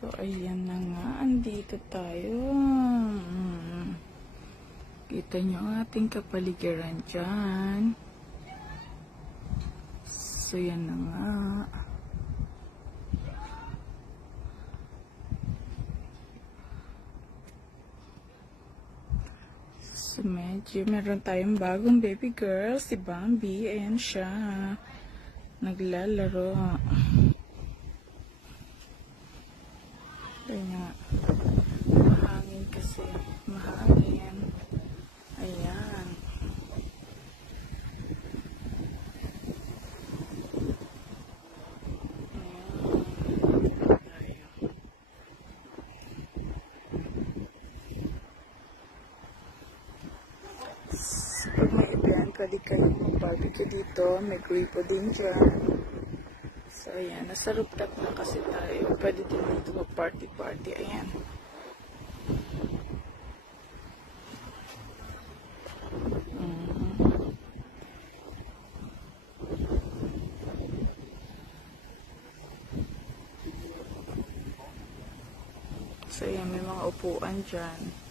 So, ayan na nga. Andito tayo. Kita nyo ang ating kapaligiran dyan. So, yan na nga. So, medyo meron tayong bagong baby girl, si Bambi. Ayan siya. Naglalaro. Ayan nga. Mahangin kasi. Mahangin. Ayan. Pag may event, pwede kayo mag-barbecue dito. May gripo din dyan. So, ayan. Nasa rooftop na kasi tayo. Pwede din dito mag-party-party. Ayan. So, ayan. May mga upuan dyan.